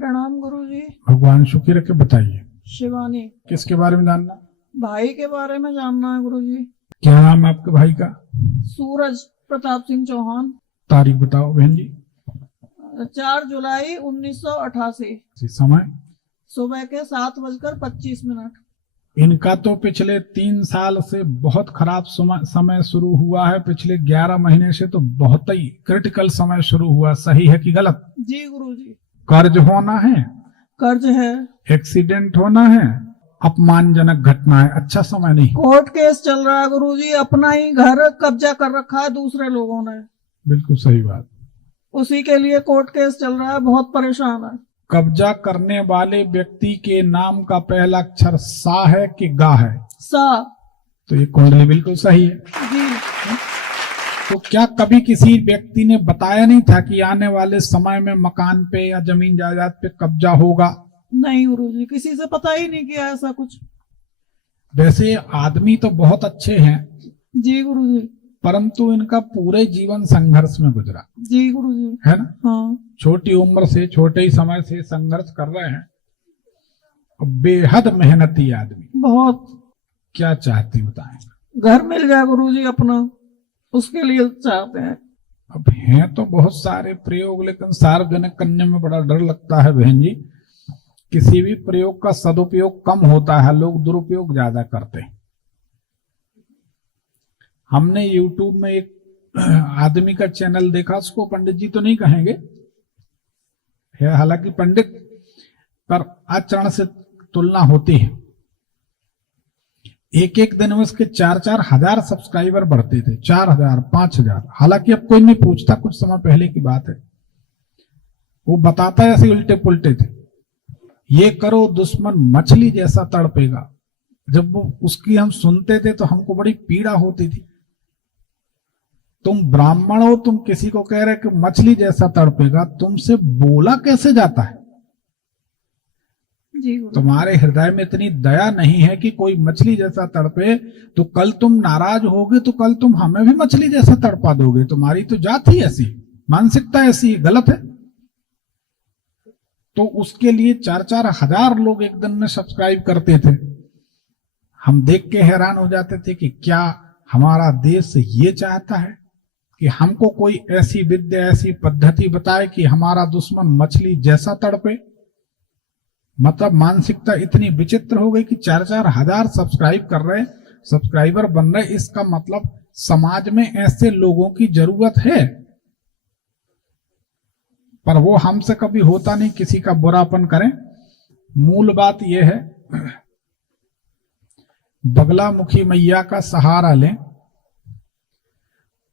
प्रणाम गुरुजी। भगवान सुखी रखे। बताइए शिवानी। किसके बारे में जानना? भाई के बारे में जानना है गुरुजी। क्या नाम है आपके भाई का? सूरज प्रताप सिंह चौहान। तारीख बताओ बहन जी। 4 जुलाई 1988। समय? सुबह के 7:25। इनका तो पिछले 3 साल से बहुत खराब समय शुरू हुआ है। पिछले 11 महीने से तो बहुत ही क्रिटिकल समय शुरू हुआ। सही है कि गलत? जी गुरुजी। कर्ज होना है, कर्ज है, एक्सीडेंट होना है, अपमानजनक घटना है। अच्छा समय नहीं। कोर्ट केस चल रहा है गुरुजी। अपना ही घर कब्जा कर रखा है दूसरे लोगों ने। बिल्कुल सही बात। उसी के लिए कोर्ट केस चल रहा है। बहुत परेशान है। कब्जा करने वाले व्यक्ति के नाम का पहला अक्षर सा है कि गा है? सा। तो ये कुंडली बिल्कुल सही है जी। तो क्या कभी किसी व्यक्ति ने बताया नहीं था कि आने वाले समय में मकान पे या जमीन जायदाद पे कब्जा होगा? नहीं गुरुजी, किसी से पता ही नहीं किया ऐसा कुछ। वैसे आदमी तो बहुत अच्छे हैं। जी गुरुजी। परंतु इनका पूरे जीवन संघर्ष में गुजरा। जी गुरुजी। है ना? हाँ। छोटी उम्र से, छोटे ही समय से संघर्ष कर रहे हैं। बेहद मेहनती आदमी। बहुत। क्या चाहती बताएं? घर मिल जाए गुरुजी अपना, उसके लिए चाहते हैं। अब हैं तो बहुत सारे प्रयोग, लेकिन सार्वजनिक करने में बड़ा डर लगता है बहन जी। किसी भी प्रयोग का सदुपयोग कम होता है, लोग दुरुपयोग ज्यादा करते हैं। हमने YouTube में एक आदमी का चैनल देखा, उसको पंडित जी तो नहीं कहेंगे, है हालांकि पंडित, पर आचरण से तुलना होती है। एक दिन में उसके 4-4 हजार सब्सक्राइबर बढ़ते थे। 4,000, 5,000। हालांकि अब कोई नहीं पूछता, कुछ समय पहले की बात है। वो बताता है ऐसे उल्टे पुल्टे थे। ये करो दुश्मन मछली जैसा तड़पेगा। जब वो उसकी हम सुनते थे तो हमको बड़ी पीड़ा होती थी। तुम ब्राह्मण हो, तुम किसी को कह रहे कि मछली जैसा तड़पेगा, तुमसे बोला कैसे जाता है? जी। तुम्हारे हृदय में इतनी दया नहीं है कि कोई मछली जैसा तड़पे, तो कल तुम नाराज होगे तो कल तुम हमें भी मछली जैसा तड़पा दोगे। तुम्हारी तो जात ही ऐसी, मानसिकता ऐसी, गलत है। तो उसके लिए 4-4 हजार लोग एक दिन में सब्सक्राइब करते थे। हम देख के हैरान हो जाते थे कि क्या हमारा देश ये चाहता है कि हमको कोई ऐसी विद्या, ऐसी पद्धति बताए कि हमारा दुश्मन मछली जैसा तड़पे? मतलब मानसिकता इतनी विचित्र हो गई कि 4-4 हजार सब्सक्राइब कर रहे, सब्सक्राइबर बन रहे। इसका मतलब समाज में ऐसे लोगों की जरूरत है, पर वो हमसे कभी होता नहीं किसी का बुरापन करें। मूल बात यह है, बगलामुखी मैया का सहारा लें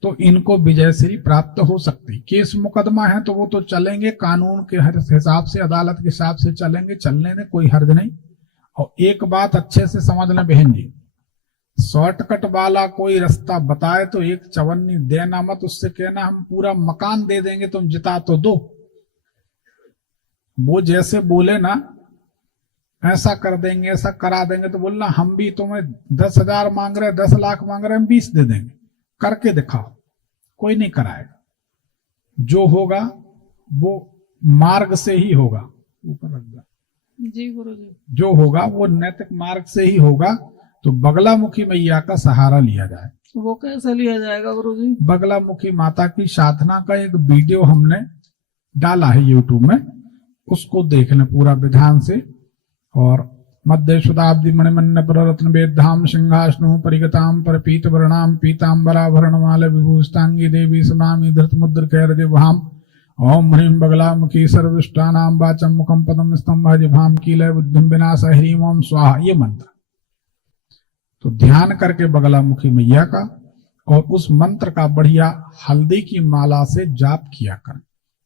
तो इनको विजयश्री प्राप्त हो सकती। केस मुकदमा है तो वो तो चलेंगे, कानून के हिसाब से, अदालत के हिसाब से चलेंगे, चलने में कोई हर्ज नहीं। और एक बात अच्छे से समझ लें बहन जी, शॉर्टकट वाला कोई रास्ता बताए तो एक चवन्नी देना मत। उससे कहना हम पूरा मकान दे देंगे, तुम जिता तो दो। वो जैसे बोले ना ऐसा कर देंगे, ऐसा करा देंगे, तो बोलना हम भी तुम्हें 10,000 मांग रहे, 10 लाख मांग रहे, हम 20 दे देंगे। करके दिखाओ। कोई नहीं कराएगा। जो होगा वो मार्ग से ही होगा। ऊपर रख दो। जी गुरुजी। जो होगा वो नैतिक मार्ग से ही होगा। तो बगलामुखी मैया का सहारा लिया जाए। वो कैसे लिया जाएगा गुरुजी? बगलामुखी माता की साधना का एक वीडियो हमने डाला है YouTube में, उसको देख लें पूरा विधान से। और मध्य शताब्दी मणिमन्नपर रत्न वेद्धाम सिंहासनो परिगताम पर पीत वर्णाम पीतांबराभरणमाल विभूषितांगी देवी समामि धृत मुद्र कैरदिभाम ओम ह्रीं बगलामुखी सर्वष्टानाम वाचम मुखम पदम स्तंभ जिभाम कीलय बुद्धिम विनाश ह्रीं ओम स्वाहा। ये मंत्र तो ध्यान करके बगलामुखी मैया का और उस मंत्र का बढ़िया हल्दी की माला से जाप किया करें।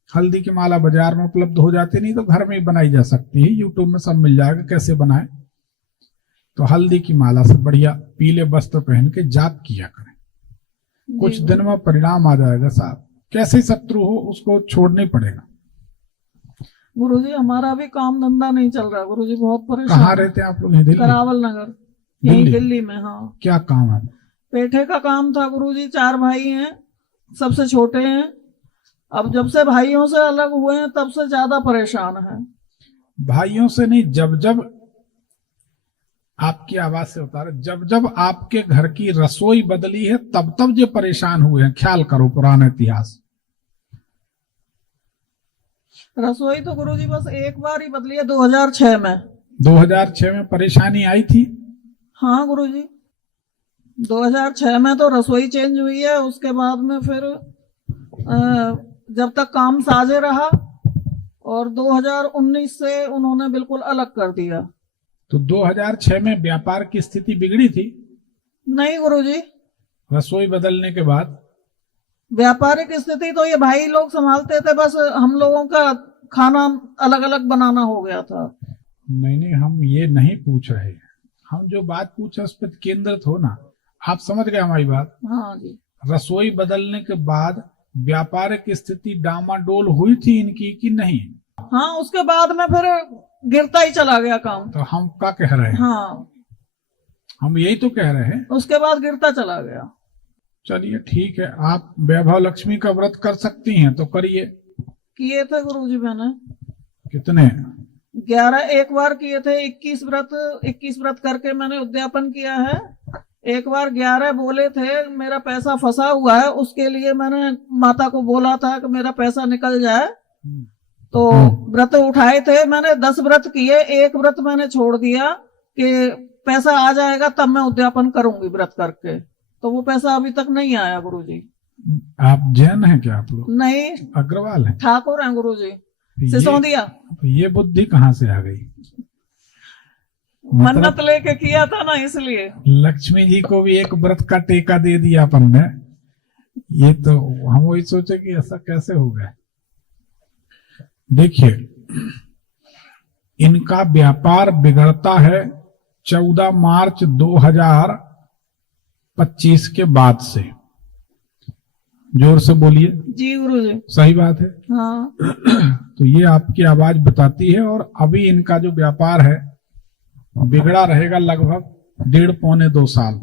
हल्दी की माला बाजार में उपलब्ध हो जाती, नहीं तो घर में ही बनाई जा सकती है। YouTube में सब मिल जाएगा कैसे बनाए। तो हल्दी की माला से बढ़िया पीले वस्त्र पहन के जाप किया करें। कुछ दिन में परिणाम आ जाएगा साहब। कैसे शत्रु हो उसको छोड़ना पड़ेगा। गुरुजी हमारा भी काम धंधा नहीं चल रहा गुरुजी, बहुत परेशान। कहाँ रहते हैं आप लोग? दिल्ली? करावल नगर, यही दिल्ली में। हाँ। क्या काम है? पेठे का काम था गुरुजी। 4 भाई हैं, सबसे छोटे हैं। अब जब से भाइयों से अलग हुए हैं तब से ज्यादा परेशान हैं। भाइयों से नहीं, जब जब आपकी आवाज से उतारा, जब जब आपके घर की रसोई बदली है तब तब जो परेशान हुए हैं, ख्याल करो पुराना इतिहास। रसोई तो गुरुजी बस एक बार ही बदली है, 2006 में। 2006 में परेशानी आई थी? हाँ गुरुजी, 2006 में तो रसोई चेंज हुई है। उसके बाद में फिर जब तक काम साझे रहा, और 2019 से उन्होंने बिल्कुल अलग कर दिया। तो 2006 में व्यापार की स्थिति बिगड़ी थी? नहीं गुरुजी, रसोई बदलने के बाद व्यापारिक स्थिति तो ये भाई लोग संभालते थे, बस हम लोगों का खाना अलग अलग बनाना हो गया था। नहीं, हम ये नहीं पूछ रहे, हम जो बात पूछे उस पर केंद्रित हो ना। आप समझ गए हमारी बात? हाँ जी। रसोई बदलने के बाद व्यापारिक स्थिति डामाडोल हुई थी इनकी कि नहीं? हाँ, उसके बाद में फिर गिरता ही चला गया काम। तो हम क्या कह रहे हैं? हाँ, हम यही तो कह रहे हैं। उसके बाद गिरता चला गया। चलिए ठीक है, आप वैभव लक्ष्मी का व्रत कर सकती हैं तो करिए। किए थे गुरुजी मैंने। कितने? 11 एक बार किए थे। 21 व्रत करके मैंने उद्यापन किया है। एक बार 11 बोले थे, मेरा पैसा फंसा हुआ है, उसके लिए मैंने माता को बोला था कि मेरा पैसा निकल जाए, तो व्रत उठाए थे मैंने। 10 व्रत किए, एक व्रत मैंने छोड़ दिया कि पैसा आ जाएगा तब मैं उद्यापन करूंगी व्रत करके, तो वो पैसा अभी तक नहीं आया गुरुजी। आप जैन हैं क्या आप लोग? नहीं, अग्रवाल हैं? ठाकुर हैं गुरुजी, तो सिसोदिया। ये बुद्धि कहाँ से आ गई? मन्नत लेके किया था ना, इसलिए। लक्ष्मी जी को भी एक व्रत का टेका दे दिया अपन ने। ये तो हम वही सोचे कि ऐसा कैसे हो गया। देखिए, इनका व्यापार बिगड़ता है 14 मार्च 2025 के बाद से। जोर से बोलिए। जी गुरुजी। सही बात है। हाँ। तो ये आपकी आवाज बताती है। और अभी इनका जो व्यापार है बिगड़ा रहेगा लगभग 1.5-2 साल।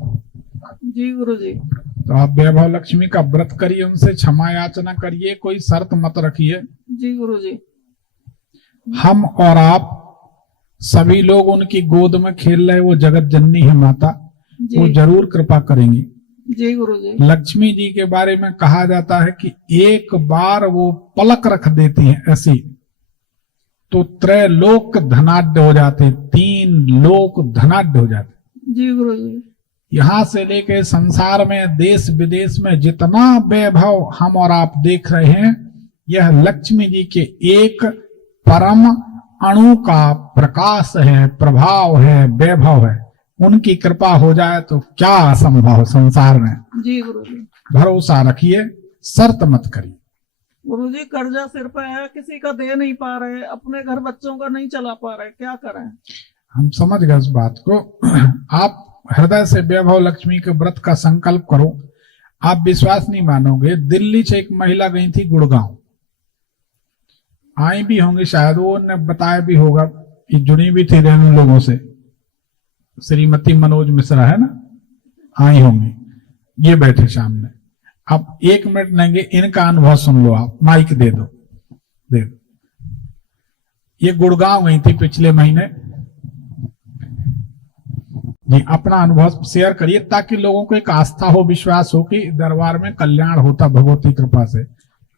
जी गुरुजी। तो आप वैभव लक्ष्मी का व्रत करिए, उनसे क्षमा याचना करिए, कोई शर्त मत रखिए। जी गुरुजी। हम और आप सभी लोग उनकी गोद में खेल रहे, वो जगत जननी है माता, वो जरूर कृपा करेंगी। जी गुरुजी। लक्ष्मी जी के बारे में कहा जाता है कि एक बार वो पलक रख देती हैं ऐसी, तो त्रैलोक धनाढ्य हो जाते, 3 लोक धनाढ्य हो जाते। जी गुरुजी। यहां से लेके संसार में देश विदेश में जितना वैभव हम और आप देख रहे हैं, यह लक्ष्मी जी के एक परम अणु का प्रकाश है, प्रभाव है, वैभव है। उनकी कृपा हो जाए तो क्या असंभव संसार में। जी गुरुजी। भरोसा रखिए, शर्त मत करिए। गुरुजी, कर्जा सिर पे है, किसी का दे नहीं पा रहे, अपने घर बच्चों का नहीं चला पा रहे, क्या करें? हम समझ गए इस बात को। आप हृदय से वैभव लक्ष्मी के व्रत का संकल्प करो। आप विश्वास नहीं मानोगे, दिल्ली से एक महिला गई थी गुड़गांव, आई भी होंगी शायद, वो ने बताया भी होगा कि जुड़ी भी थी रहने लोगों से। श्रीमती मनोज मिश्रा है ना, आई होंगी, ये बैठे सामने। अब 1 मिनट लेंगे, इनका अनुभव सुन लो। आप माइक दे दो। ये गुड़गांव गई थी पिछले महीने जी। अपना अनुभव शेयर करिए ताकि लोगों को एक आस्था हो, विश्वास हो कि दरबार में कल्याण होता भगवती कृपा से।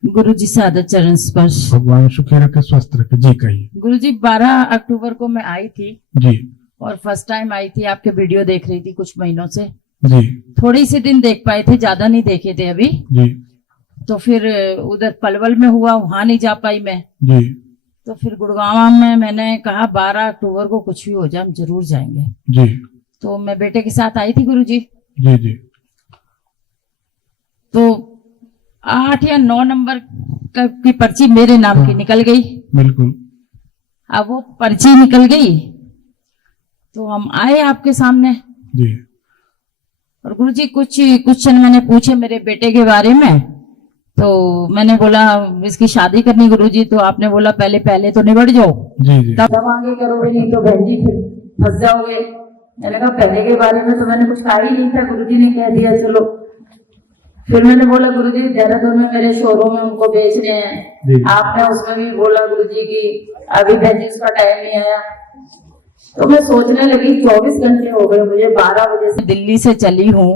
गुरु जी सादर चरण स्पर्श। भगवान सुखी रखे, स्वस्थ रखे जी। कहिए। गुरु जी, 12 अक्टूबर को मैं आई थी जी, और फर्स्ट टाइम आई थी, आपके वीडियो देख रही थी कुछ महीनों से जी। थोड़ी सी दिन देख पाए थे, ज्यादा नहीं देखे थे अभी जी। तो फिर उधर पलवल में हुआ, वहां नहीं जा पाई मैं जी। तो फिर गुड़गांव में मैंने कहा 12 अक्टूबर को कुछ भी हो जाए हम जरूर जाएंगे। जी। तो मैं बेटे के साथ आई थी गुरु जी। जी। जी। तो 8 या 9 नंबर की पर्ची मेरे नाम की निकल गई। बिल्कुल। अब वो पर्ची निकल गई तो हम आए आपके सामने जी। और गुरुजी कुछ क्वेश्चन मैंने पूछे मेरे बेटे के बारे में। तो मैंने बोला इसकी शादी करनी गुरुजी, तो आपने बोला पहले तो निबट जाओ, जी। जी। तब आगे करोगे, नहीं तो बहन जी फिर फंस जाओगे। मैंने कहा पहले के बारे में तो मैंने कुछ कहा ही नहीं था, गुरुजी ने कह दिया चलो। फिर मैंने बोला गुरुजी देहरादून में मेरे शोरूम में उनको बेचने जी। हैं, आपने उसमें भी बोला गुरुजी की अभी भेजिस का टाइम नहीं आया। तो मैं सोचने लगी 24 घंटे हो गए मुझे, 12 बजे से दिल्ली से चली हूँ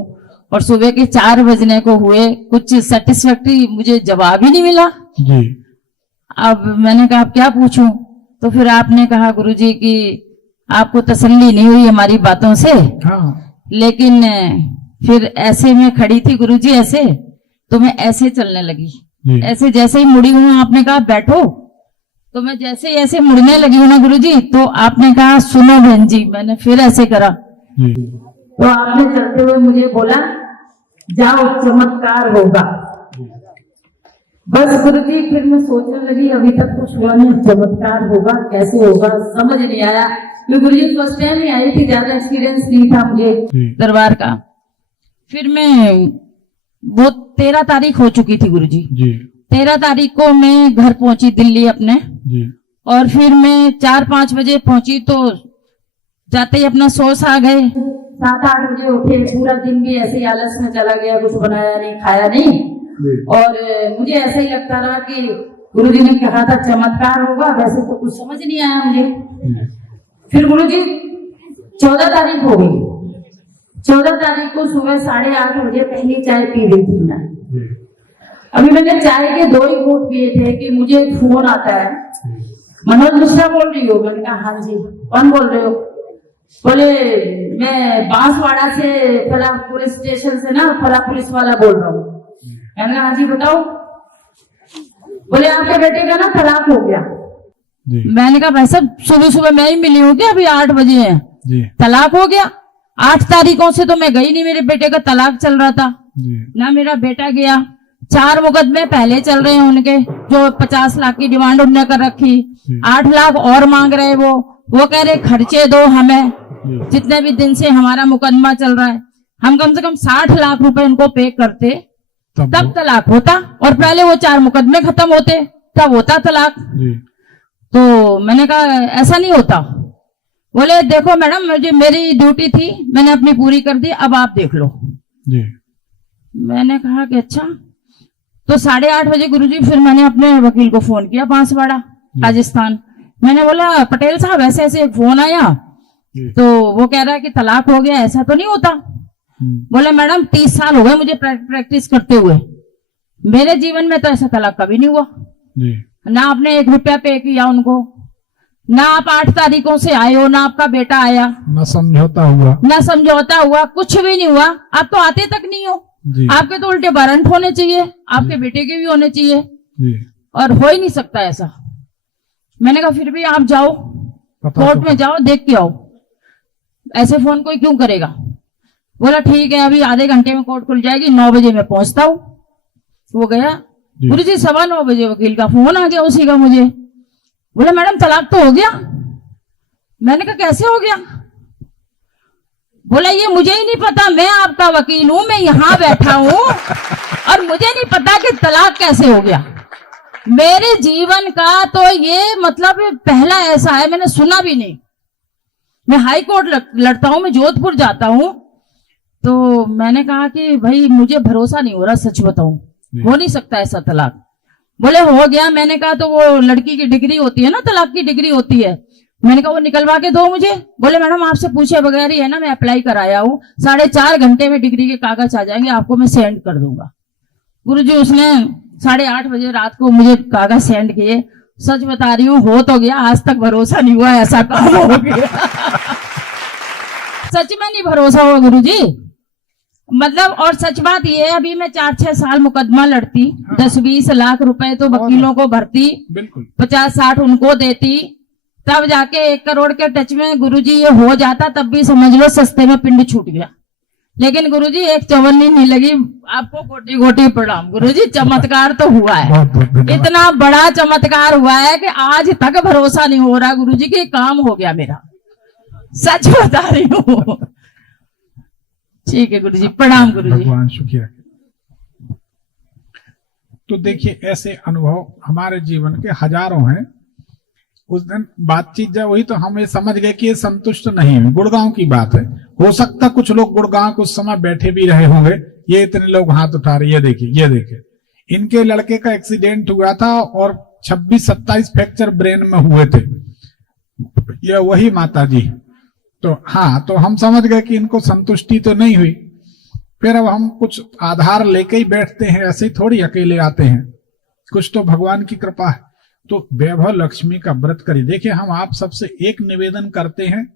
और सुबह के 4 बजने को हुए, कुछ सेटिस्फैक्टरी मुझे जवाब ही नहीं मिला। जी। अब मैंने कहा अब क्या पूछूं, तो फिर आपने कहा गुरुजी की आपको तसल्ली नहीं हुई हमारी बातों से, हाँ। लेकिन फिर ऐसे में खड़ी थी गुरुजी ऐसे, तो मैं ऐसे चलने लगी, जी। ऐसे जैसे ही मुड़ी हूं आपने कहा बैठो, तो मैं जैसे ही ऐसे मुड़ने लगी हूं ना गुरुजी, तो आपने कहा सुनो बहन जी, मैंने फिर ऐसे करा, जी। तो आपने चलते हुए मुझे बोला जाओ चमत्कार होगा। बस गुरुजी फिर मैं सोचने लगी अभी तक कुछ हुआ नहीं, चमत्कार होगा कैसे होगा समझ नहीं आया, क्योंकि गुरुजी फर्स्ट टाइम ही आई थी, ज्यादा एक्सपीरियंस नहीं था मुझे जी। दरबार का। फिर मैं वो 13 तारीख हो चुकी थी गुरुजी, जी। 13 तारीख को मैं घर पहुंची दिल्ली अपने, जी। और फिर मैं 4-5 बजे पहुंची, तो जाते ही अपना सोच आ गए, 7-8 बजे उठे, पूरा दिन भी ऐसे ही आलस में चला गया, कुछ बनाया नहीं खाया नहीं, और मुझे ऐसा ही लगता रहा कि गुरुजी ने कहा था चमत्कार होगा, वैसे तो कुछ समझ नहीं आया मुझे। फिर गुरुजी 14 तारीख हो गई, 14 तारीख को सुबह 8:30 बजे पहली चाय पी रही थी मैं। अभी मैंने चाय के 2 ही घूंट पिए थे कि मुझे फोन आता है, मनोज मिश्रा बोल रही हो? मैंने कहा हाँ जी। कौन बोल रहे हो? बोले मैं बांसवाड़ा से फला पुलिस स्टेशन से ना फला पुलिस वाला बोल रहा हूँ। मैंने कहा हाँ जी बताओ। बोले आपके बेटे का ना तलाक हो गया। जी। मैंने कहा भाई साहब सुबह सुबह मैं ही मिली हूँ क्या, अभी 8 बजे है, जी। तलाक हो गया? 8 तारीखों से तो मैं गई नहीं, मेरे बेटे का तलाक चल रहा था, जी। ना मेरा बेटा गया। 4 मुकदमे पहले चल रहे हैं उनके, जो 50 लाख की डिमांड उन्होंने कर रखी, 8 लाख और मांग रहे वो कह रहे खर्चे दो हमें, जितने भी दिन से हमारा मुकदमा चल रहा है। हम कम से कम 60 लाख रुपए उनको पे करते तब तलाक होता, और पहले वो 4 मुकदमे खत्म होते तब होता तलाक। जी। तो मैंने कहा ऐसा नहीं होता। बोले देखो मैडम मुझे मेरी ड्यूटी थी, मैंने अपनी पूरी कर दी, अब आप देख लो। जी। मैंने कहा कि अच्छा। तो 8:30 बजे गुरुजी फिर मैंने अपने वकील को फोन किया, बांसवाड़ा राजस्थान। मैंने बोला पटेल साहब ऐसे ऐसे एक फोन आया, तो वो कह रहा है कि तलाक हो गया, ऐसा तो नहीं होता। बोले मैडम 30 साल हो गए मुझे प्रैक्टिस करते हुए, मेरे जीवन में तो ऐसा तलाक कभी नहीं हुआ। जी। ना आपने 1 रुपया पे किया उनको, ना आप 8 तारीखों से आए हो, ना आपका बेटा आया, ना समझौता हुआ, ना समझौता हुआ, कुछ भी नहीं हुआ। आप तो आते तक नहीं हो, जी। आपके तो उल्टे वारंट होने चाहिए, आपके बेटे के भी होने चाहिए, जी। और हो ही नहीं सकता ऐसा। मैंने कहा फिर भी आप जाओ कोर्ट में, जाओ देख के आओ, ऐसे फोन कोई क्यों करेगा। बोला ठीक है अभी आधे घंटे में कोर्ट खुल जाएगी, 9 बजे मैं पहुंचता हूँ। वो गया, गुरुजी 9:15 बजे वकील का फोन आ गया उसी का मुझे। बोला मैडम तलाक तो हो गया। मैंने कहा कैसे हो गया? बोला ये मुझे ही नहीं पता, मैं आपका वकील हूं, मैं यहां बैठा हूं और मुझे नहीं पता कि तलाक कैसे हो गया। मेरे जीवन का तो ये मतलब पहला ऐसा है, मैंने सुना भी नहीं। मैं हाई कोर्ट लड़ता हूं, मैं जोधपुर जाता हूं। तो मैंने कहा कि भाई मुझे भरोसा नहीं हो रहा, सच बताऊं, हो नहीं सकता ऐसा तलाक। बोले हो गया। मैंने कहा तो वो लड़की की डिग्री होती है ना, तलाक की डिग्री होती है, मैंने कहा वो निकलवा के दो मुझे। बोले मैडम आपसे पूछे बगैर ही है ना, मैं अप्लाई कराया हूँ, 4.5 घंटे में डिग्री के कागज आ जाएंगे, आपको मैं सेंड कर दूंगा। गुरुजी उसने 8:30 बजे रात को मुझे कागज सेंड किए। सच बता रही हूँ हो तो गया, आज तक भरोसा नहीं हुआ ऐसा काम हो गया। सच में नहीं भरोसा हुआ गुरुजी, मतलब। और सच बात ये है, अभी मैं 4-6 साल मुकदमा लड़ती, 10-20 लाख रुपए तो वकीलों को भरती, 50-60 उनको देती, तब जाके 1 करोड़ के टच में गुरुजी ये हो जाता, तब भी समझ लो सस्ते में पिंड छूट गया। लेकिन गुरुजी एक चवन्नी नहीं लगी, आपको गोटी गोटी प्रणाम गुरुजी, चमत्कार तो हुआ है। इतना बड़ा चमत्कार हुआ है कि आज तक भरोसा नहीं हो रहा गुरुजी कि काम हो गया मेरा, सच बता रही हूँ। ठीक है गुरुजी, प्रणाम गुरुजी। भगवान शुक्रिया। तो देखिए ऐसे अनुभव हमारे जीवन के हजारों हैं। उस दिन बातचीत जब हुई तो हम ये समझ गए कि ये संतुष्ट नहीं है। गुड़गांव की बात है, हो सकता कुछ लोग गुड़गांव कुछ समय बैठे भी रहे होंगे, ये इतने लोग हाथ उठा रहे, ये देखिए इनके लड़के का एक्सीडेंट हुआ था और 26-27 फ्रैक्चर ब्रेन में हुए थे, ये वही माता जी। तो हाँ, तो हम समझ गए कि इनको संतुष्टि तो नहीं हुई। फिर अब हम कुछ आधार लेके ही बैठते हैं, ऐसे ही थोड़ी अकेले आते हैं, कुछ तो भगवान की कृपा है। तो वैभव लक्ष्मी का व्रत करिए। देखिए, हम आप सबसे एक निवेदन करते हैं,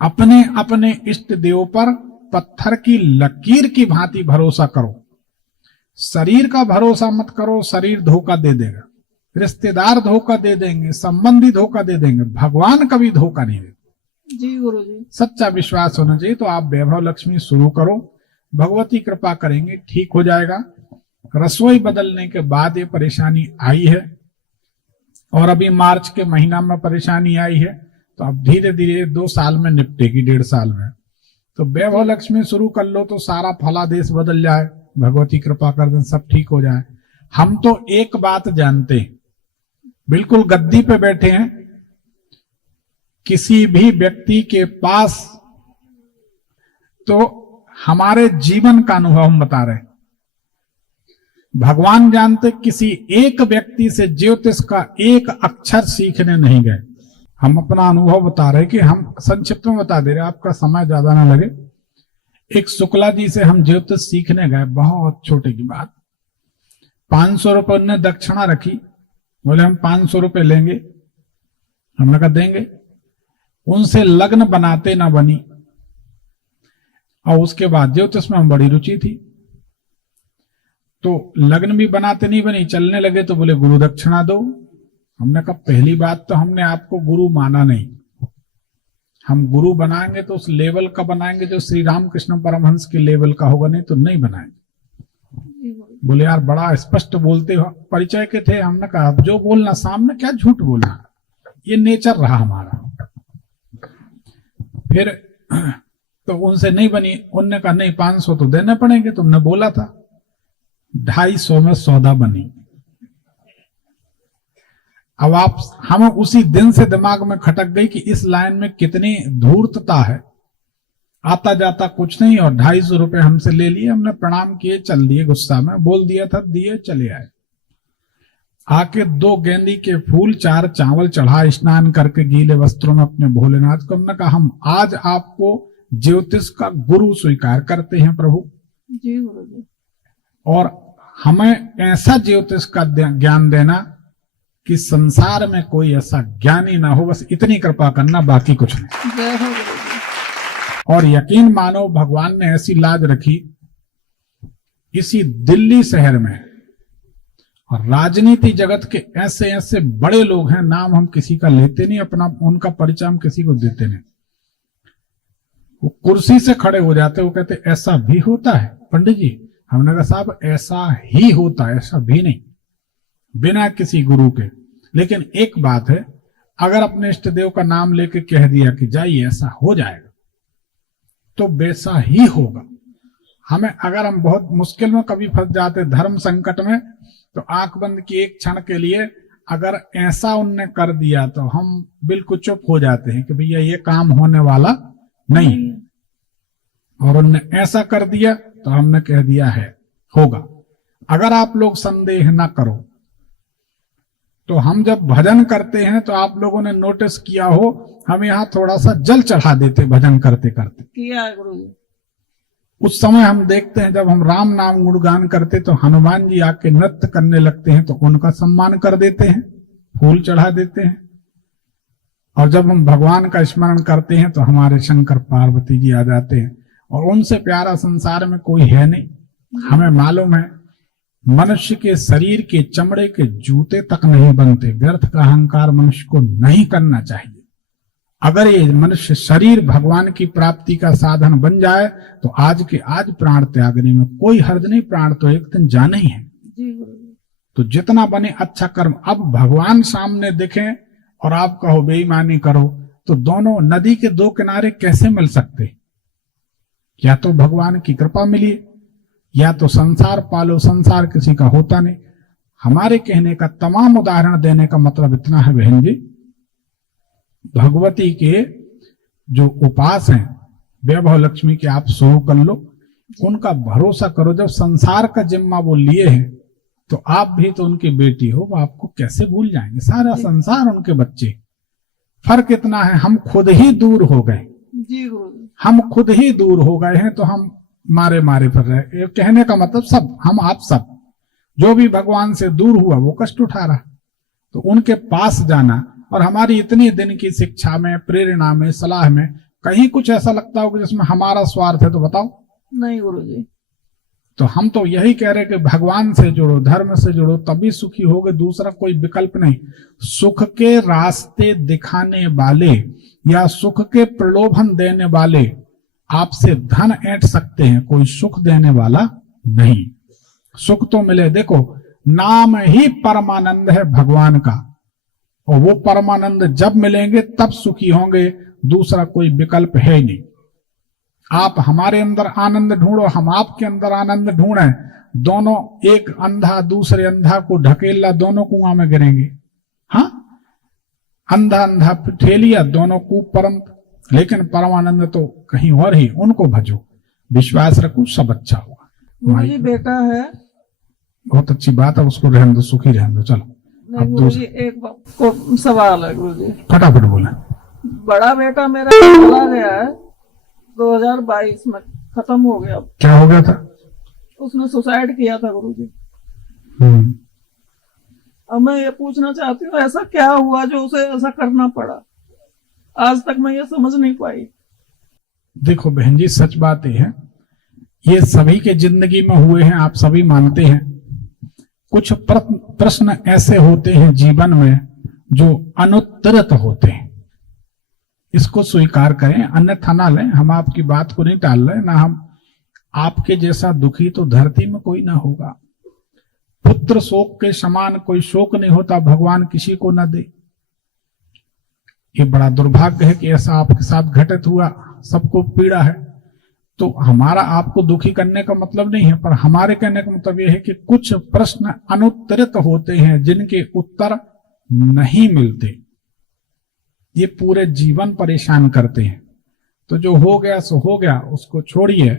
अपने अपने इष्ट देव पर पत्थर की लकीर की भांति भरोसा करो। शरीर का भरोसा मत करो, शरीर धोखा दे देगा, रिश्तेदार धोखा दे देंगे, संबंधी धोखा दे देंगे, भगवान कभी धोखा नहीं देगा। जी गुरु जी। सच्चा विश्वास होना चाहिए। तो आप वैभव लक्ष्मी शुरू करो, भगवती कृपा करेंगे, ठीक हो जाएगा। रसोई बदलने के बाद ये परेशानी आई है और अभी मार्च के महीना में परेशानी आई है, तो अब धीरे धीरे 2 साल में निपटेगी, 1.5 साल में। तो वैभव लक्ष्मी शुरू कर लो तो सारा फलादेश बदल जाए, भगवती कृपा कर दें, सब ठीक हो जाए। हम तो एक बात जानते हैं, बिल्कुल गद्दी पे बैठे हैं, किसी भी व्यक्ति के पास, तो हमारे जीवन का अनुभव हम बता रहे हैं, भगवान जानते किसी एक व्यक्ति से ज्योतिष का एक अक्षर सीखने नहीं गए। हम अपना अनुभव बता रहे कि हम संक्षिप्त में बता दे रहे, आपका समय ज्यादा ना लगे। एक शुक्ला जी से हम ज्योतिष सीखने गए, बहुत छोटे की बात, 500 रुपए उनने दक्षिणा रखी, बोले हम 500 रुपए लेंगे, हमने कहा देंगे। उनसे लग्न बनाते ना बनी, और उसके बाद ज्योतिष में हम बड़ी रुचि थी, तो लग्न भी बनाते नहीं बनी, चलने लगे तो बोले गुरु दक्षिणा दो। हमने कहा पहली बात तो हमने आपको गुरु माना नहीं, हम गुरु बनाएंगे तो उस लेवल का बनाएंगे जो श्री रामकृष्ण परमहंस के लेवल का होगा, नहीं तो नहीं बनाएंगे। बोले यार बड़ा स्पष्ट बोलते हो, परिचय के थे। हमने कहा अब जो बोलना सामने, क्या झूठ बोलना, ये नेचर रहा हमारा। फिर तो उनसे नहीं बनी, उनने कहा नहीं 500 तो देने पड़ेंगे, तुमने बोला था। 250 में सौदा बनी। अब आप, हम उसी दिन से दिमाग में खटक गई कि इस लाइन में कितनी धूर्तता है, आता जाता कुछ नहीं, और 250 रुपए हमसे ले लिए। हमने प्रणाम किए, चल दिए, गुस्सा में बोल दिया था, दिए, चले आए। आके 2 गेंदी के फूल, 4 चावल चढ़ा, स्नान करके गीले वस्त्रों में अपने भोलेनाथ को हमने कहा हम आज आपको ज्योतिष का गुरु स्वीकार करते हैं प्रभु जी गुरु जी। और हमें ऐसा ज्योतिष का ज्ञान देना कि संसार में कोई ऐसा ज्ञानी ना हो, बस इतनी कृपा करना, बाकी कुछ नहीं। जय हो गुरु जी। और यकीन मानो भगवान ने ऐसी लाज रखी, इसी दिल्ली शहर में, और राजनीति जगत के ऐसे ऐसे बड़े लोग हैं, नाम हम किसी का लेते नहीं, अपना उनका परिचय हम किसी को देते नहीं। वो कुर्सी से खड़े हो जाते, वो कहते ऐसा भी होता है पंडित जी। हमने कहा साहब ऐसा ही होता है, ऐसा भी नहीं, बिना किसी गुरु के। लेकिन एक बात है, अगर अपने इष्ट देव का नाम लेके कह दिया कि जाइए ऐसा हो जाएगा, तो वैसा ही होगा। हमें, अगर हम बहुत मुश्किल में कभी फंस जाते, धर्म संकट में, तो आंख बंद की एक क्षण के लिए अगर ऐसा उनने कर दिया तो हम बिल्कुल चुप हो जाते हैं कि भैया ये काम होने वाला नहीं। और उनने ऐसा कर दिया तो हमने कह दिया है होगा। अगर आप लोग संदेह ना करो, तो हम जब भजन करते हैं तो आप लोगों ने नोटिस किया हो, हम यहां थोड़ा सा जल चढ़ा देते भजन करते करते। किया है गुरु जी। उस समय हम देखते हैं जब हम राम नाम गुणगान करते तो हनुमान जी आके नृत्य करने लगते हैं, तो उनका सम्मान कर देते हैं, फूल चढ़ा देते हैं। और जब हम भगवान का स्मरण करते हैं तो हमारे शंकर पार्वती जी आ जाते हैं, और उनसे प्यारा संसार में कोई है नहीं। हमें मालूम है मनुष्य के शरीर के चमड़े के जूते तक नहीं बनते, व्यर्थ का अहंकार मनुष्य को नहीं करना चाहिए। अगर ये मनुष्य शरीर भगवान की प्राप्ति का साधन बन जाए तो आज के आज प्राण त्यागने में कोई हर्ज नहीं, प्राण तो एक दिन जाना ही है। जी गुरु जी। तो जितना बने अच्छा कर्म। अब भगवान सामने दिखें और आप कहो बेईमानी करो, तो दोनों नदी के 2 किनारे कैसे मिल सकते? या तो भगवान की कृपा मिली, या तो संसार पालो, संसार किसी का होता नहीं। हमारे कहने का तमाम उदाहरण देने का मतलब इतना है बहन जी, भगवती के जो उपास हैं वैभव लक्ष्मी के आप शुरू कर लो, उनका भरोसा करो। जब संसार का जिम्मा वो लिए हैं तो आप भी तो उनकी बेटी हो, वो आपको कैसे भूल जाएंगे? सारा संसार उनके बच्चे। फर्क इतना है, हम खुद ही दूर हो गए। जी गुरुजी। हम खुद ही दूर हो गए हैं तो हम मारे मारे फिर रहे। कहने का मतलब सब, हम आप सब, जो भी भगवान से दूर हुआ वो कष्ट उठा रहा। तो उनके पास जाना, और हमारी इतनी दिन की शिक्षा में, प्रेरणा में, सलाह में कहीं कुछ ऐसा लगता हो कि जिसमें हमारा स्वार्थ है तो बताओ? नहीं गुरुजी। तो हम तो यही कह रहे कि भगवान से जुड़ो, धर्म से जुड़ो, तभी सुखी होगे, दूसरा कोई विकल्प नहीं। सुख के रास्ते दिखाने वाले या सुख के प्रलोभन देने वाले आपसे धन ऐंठ सकते हैं, कोई सुख देने वाला नहीं। सुख तो मिले, देखो नाम ही परमानंद है भगवान का, और वो परमानंद जब मिलेंगे तब सुखी होंगे, दूसरा कोई विकल्प है ही नहीं। आप हमारे अंदर आनंद ढूंढो, हम आपके अंदर आनंद ढूंढें, दोनों, एक अंधा दूसरे अंधा को ढकेला, दोनों कुआं में गिरेंगे। हाँ, अंधा अंधा ठेलिया, दोनों कूप परम। लेकिन परमानंद तो कहीं और ही, उनको भजो, विश्वास रखो, सब अच्छा होगा। गुरुजी बेटा है, बहुत अच्छी बात है, उसको रहने दो, सुखी रहने दो। चलो नहीं गुरुजी, एक को सवाल है गुरुजी। फटाफट बोले। बड़ा बेटा मेरा चला गया है 2022 में, खत्म हो गया। क्या हो गया था? उसने सुसाइड किया था गुरुजी। अब मैं ये पूछना चाहती हूँ, ऐसा क्या हुआ जो उसे ऐसा करना पड़ा? आज तक मैं ये समझ नहीं पाई। देखो बहन जी, सच बात है, ये सभी के जिंदगी में हुए हैं, आप सभी मानते हैं। कुछ प्रश्न ऐसे होते हैं जीवन में जो अनुत्तरित होते हैं, इसको स्वीकार करें, अन्यथा ना लें। हम आपकी बात को नहीं टाल रहे, ना हम आपके जैसा दुखी तो धरती में कोई ना होगा। पुत्र शोक के समान कोई शोक नहीं होता, भगवान किसी को न दे। ये बड़ा दुर्भाग्य है कि ऐसा आपके साथ घटित हुआ, सबको पीड़ा है। तो हमारा आपको दुखी करने का मतलब नहीं है, पर हमारे कहने का मतलब यह है कि कुछ प्रश्न अनुत्तरित होते हैं जिनके उत्तर नहीं मिलते, ये पूरे जीवन परेशान करते हैं। तो जो हो गया सो हो गया, उसको छोड़िए,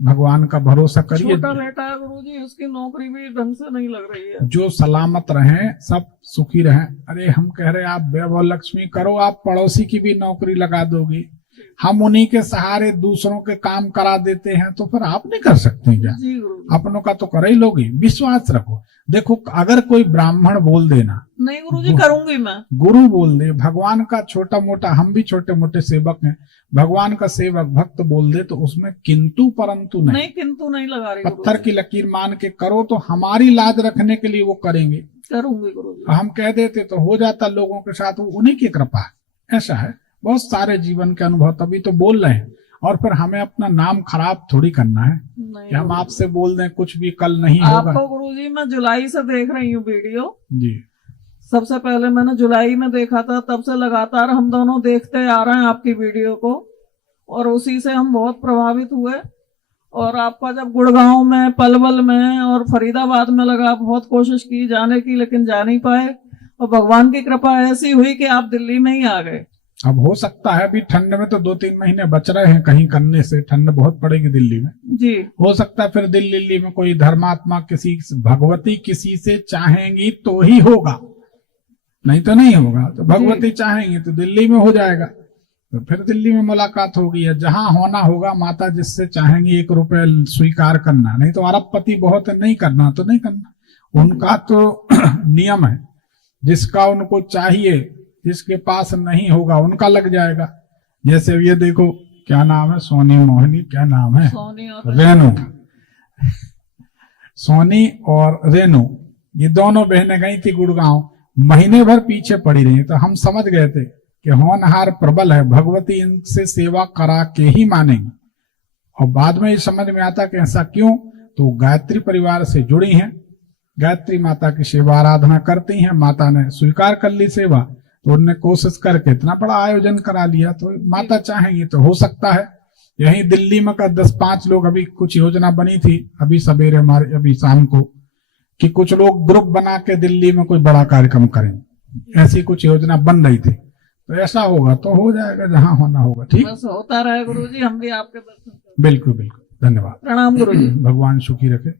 भगवान का भरोसा करिए। छोटा बेटा है गुरुजी, उसकी नौकरी भी ढंग से नहीं लग रही है। जो सलामत रहें, सब सुखी रहें। अरे हम कह रहे आप वैभव लक्ष्मी करो, आप पड़ोसी की भी नौकरी लगा दोगे, हम उन्हीं के सहारे दूसरों के काम करा देते हैं, तो फिर आप नहीं कर सकते क्या? जी गुरुजी। अपनों का तो कर ही लोगे, विश्वास रखो। देखो अगर कोई ब्राह्मण बोल देना, नहीं गुरुजी करूंगी मैं, गुरु बोल दे, भगवान का छोटा मोटा, हम भी छोटे मोटे सेवक हैं, भगवान का सेवक भक्त बोल दे, तो उसमें किंतु परंतु नहीं, किंतु नहीं लगा रही। पत्थर की लकीर मान के करो, तो हमारी लाज रखने के लिए वो करेंगे। करूंगी गुरुजी। हम कह देते तो हो जाता लोगों के साथ, वो उन्हीं की कृपा है। ऐसा है, बहुत सारे जीवन के अनुभव, तभी तो बोल रहे हैं। और फिर हमें अपना नाम खराब थोड़ी करना है कि हम आपसे बोल दें कुछ भी कल नहीं होगा। आपको गुरुजी मैं जुलाई से देख रही हूँ वीडियो जी। सबसे पहले मैंने जुलाई में देखा था, तब से लगातार हम दोनों देखते आ रहे हैं आपकी वीडियो को, और उसी से हम बहुत प्रभावित हुए। और आपका जब गुड़गांव में, पलवल में और फरीदाबाद में लगा, बहुत कोशिश की जाने की, लेकिन जा नहीं पाए। और भगवान की कृपा ऐसी हुई कि आप दिल्ली में ही आ गए। अब हो सकता है अभी ठंड में तो 2-3 महीने बच रहे हैं कहीं करने से, ठंड बहुत पड़ेगी दिल्ली में जी। हो सकता है फिर दिल्ली में कोई धर्मात्मा, किसी भगवती किसी से चाहेंगी तो ही होगा, नहीं तो नहीं होगा। तो भगवती चाहेंगी तो दिल्ली में हो जाएगा, तो फिर दिल्ली में मुलाकात होगी। जहां होना होगा, माता जिससे चाहेंगी 1 रुपए स्वीकार करना, नहीं तो अरबपति बहुत है, नहीं करना तो नहीं करना। उनका तो नियम है, जिसका उनको चाहिए, जिसके पास नहीं होगा उनका लग जाएगा। जैसे ये देखो, क्या नाम है, सोनी मोहिनी, क्या नाम है, रेनू, सोनी और रेनू, ये दोनों बहनें गई थी गुड़गांव, महीने भर पीछे पड़ी रही। तो हम समझ गए थे कि होनहार प्रबल है, भगवती इनसे सेवा करा के ही मानेंगे। और बाद में ये समझ में आता कि ऐसा क्यों, तो गायत्री परिवार से जुड़ी हैं, गायत्री माता की सेवा आराधना करती हैं, माता ने स्वीकार कर ली सेवा, तो उन्होंने कोशिश करके इतना बड़ा आयोजन करा लिया। तो माता चाहेंगी तो हो सकता है। यही दिल्ली में का 10-5 लोग, अभी कुछ योजना बनी थी अभी सवेरे हमारे, अभी शाम को, कि कुछ लोग ग्रुप बना के दिल्ली में कोई बड़ा कार्यक्रम करें, ऐसी कुछ योजना बन रही थी। तो ऐसा होगा तो हो जाएगा, जहां होना होगा। ठीक, बस होता रहे गुरुजी, हम भी आपके दर्शन करें। बिल्कुल बिल्कुल, धन्यवाद। प्रणाम गुरुजी। भगवान सुखी रखे।